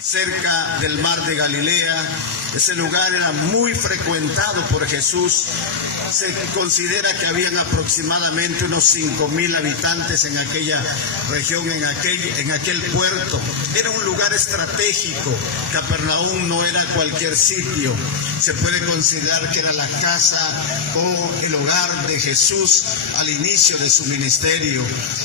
cerca del mar de Galilea. Ese lugar era muy frecuentado por Jesús. Se considera que habían aproximadamente unos 5,000 habitantes en aquella región, en aquel puerto. Era un lugar estratégico. Capernaum no era cualquier sitio. Se puede considerar que era la casa o el hogar de Jesús al inicio de su ministerio.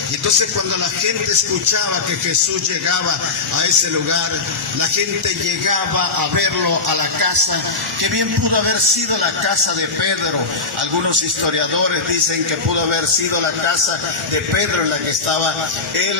Y entonces cuando la gente escuchaba que Jesús llegaba a ese lugar, la gente llegaba a verlo a la casa, que bien pudo haber sido la casa de Pedro. Algunos historiadores dicen que pudo haber sido la casa de Pedro en la que estaba él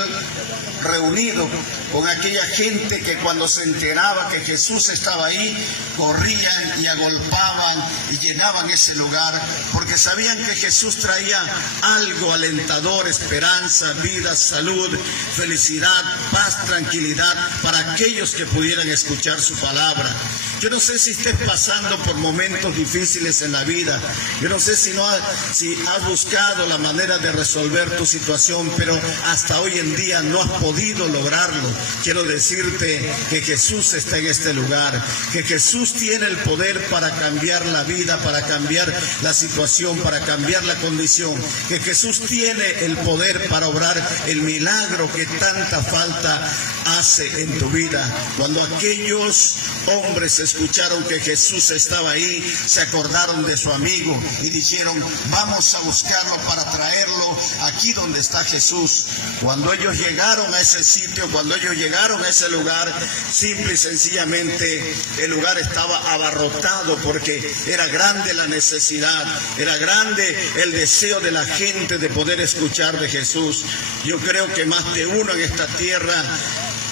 reunido con aquella gente que cuando se enteraba que Jesús estaba ahí, corrían y agolpaban y llenaban ese lugar, porque sabían que Jesús traía algo alentador: esperanza, vida, salud, felicidad, paz, tranquilidad para aquellos que pudieran escuchar su palabra. Yo no sé si estés pasando por momentos difíciles en la vida. Yo no sé si has buscado la manera de resolver tu situación, pero hasta hoy en día no has podido lograrlo. Quiero decirte que Jesús está en este lugar, que Jesús tiene el poder para cambiar la vida, para cambiar la situación, para cambiar la condición, que Jesús tiene el poder para obrar el milagro que tanta falta hace en tu vida. Cuando aquellos hombres escucharon que Jesús estaba ahí, se acordaron de su amigo y dijeron: vamos a buscarlo para traerlo aquí donde está Jesús. Cuando ellos llegaron a ese sitio, cuando ellos llegaron a ese lugar, simple y sencillamente el lugar estaba abarrotado, porque era grande la necesidad, era grande el deseo de la gente de poder escuchar de Jesús. Yo creo que más de uno en esta tierra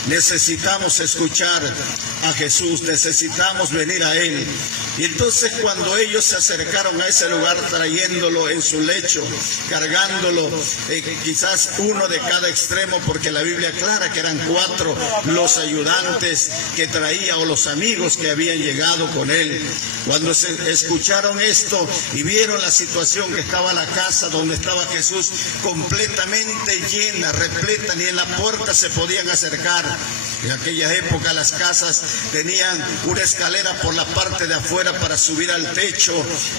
necesitamos escuchar a Jesús, necesitamos venir a Él. Y entonces cuando ellos se acercaron a ese lugar trayéndolo en su lecho, cargándolo, quizás uno de cada extremo, porque la Biblia aclara que eran 4 los ayudantes que traía, o los amigos que habían llegado con él. Cuando se escucharon esto y vieron la situación, que estaba la casa donde estaba Jesús completamente llena, repleta, ni en la puerta se podían acercar. En aquella época las casas tenían una escalera por la parte de afuera para subir al techo,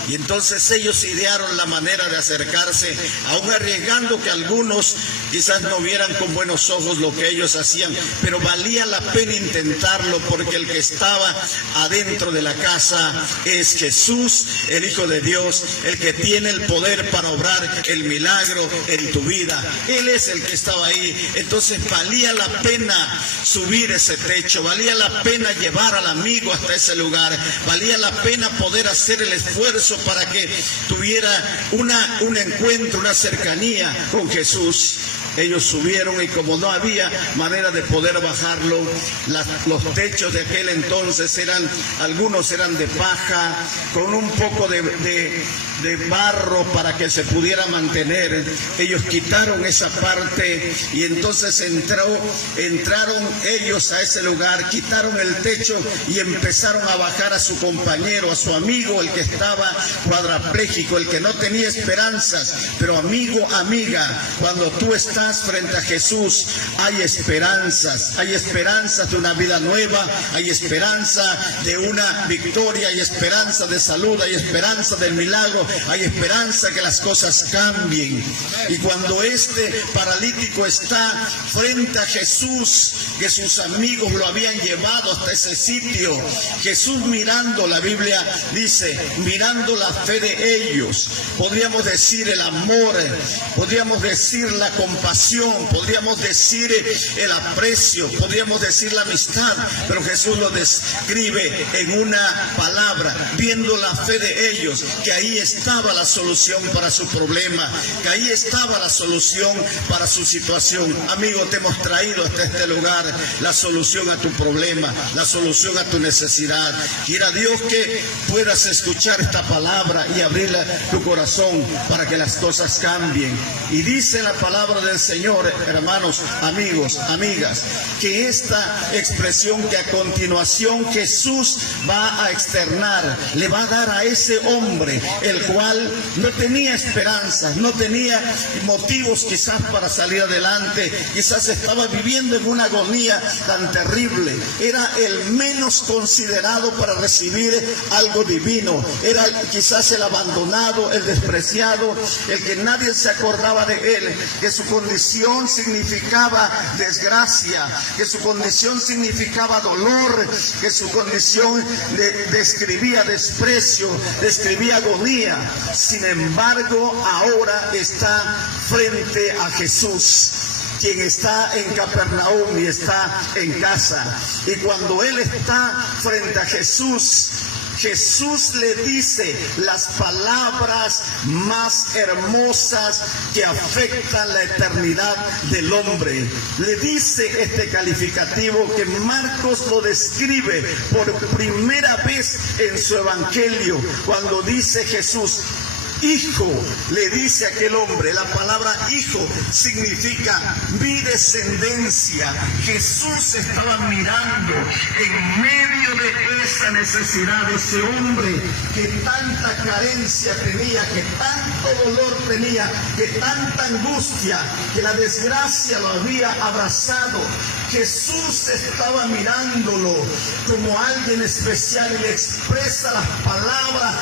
y entonces ellos idearon la manera de acercarse, aún arriesgando que algunos quizás no vieran con buenos ojos lo que ellos hacían, pero valía la pena intentarlo, porque el que estaba adentro de la casa es Jesús, el Hijo de Dios, el que tiene el poder para obrar el milagro en tu vida. Él es el que estaba ahí. Entonces valía la pena subir ese techo, valía la pena llevar al amigo hasta ese lugar, valía la pena poder hacer el esfuerzo para que tuviera un encuentro, una cercanía con Jesús. Ellos subieron, y como no había manera de poder bajarlo, los techos de aquel entonces algunos eran de paja, con un poco de barro para que se pudiera mantener. Ellos quitaron esa parte, y entonces entraron ellos a ese lugar, quitaron el techo y empezaron a bajar a su compañero, a su amigo, el que estaba cuadrapléjico, el que no tenía esperanzas. Pero amigo, amiga, cuando tú estás frente a Jesús, hay esperanzas de una vida nueva, hay esperanza de una victoria, hay esperanza de salud, hay esperanza del milagro, hay esperanza que las cosas cambien. Y cuando este paralítico está frente a Jesús, que sus amigos lo habían llevado hasta ese sitio, Jesús mirando, la Biblia dice, mirando la fe de ellos, podríamos decir el amor, podríamos decir la compasión, podríamos decir el aprecio, podríamos decir la amistad, pero Jesús lo describe en una palabra: viendo la fe de ellos, que ahí estaba la solución para su problema, que ahí estaba la solución para su situación. Amigo, te hemos traído hasta este lugar la solución a tu problema, la solución a tu necesidad. Quiera Dios que puedas escuchar esta palabra y abrir tu corazón para que las cosas cambien. Y dice la palabra del Señor, hermanos, amigos, amigas, que esta expresión que a continuación Jesús va a externar, le va a dar a ese hombre, el cual no tenía esperanzas, no tenía motivos quizás para salir adelante, quizás estaba viviendo en una agonía tan terrible, era el menos considerado para recibir algo divino, era quizás el abandonado, el despreciado, el que nadie se acordaba de él, que su condición significaba desgracia, que su condición significaba dolor, que su condición describía desprecio, describía agonía. Sin embargo, ahora está frente a Jesús, quien está en Capernaum y está en casa. Y cuando él está frente a Jesús, Jesús le dice las palabras más hermosas que afectan la eternidad del hombre. Le dice este calificativo que Marcos lo describe por primera vez en su evangelio, cuando dice Jesús: hijo, le dice aquel hombre. La palabra hijo significa mi descendencia. Jesús estaba mirando en medio de esa necesidad de ese hombre que tanta carencia tenía, que tanto dolor tenía, que tanta angustia, que la desgracia lo había abrazado. Jesús estaba mirándolo como alguien especial y le expresa las palabras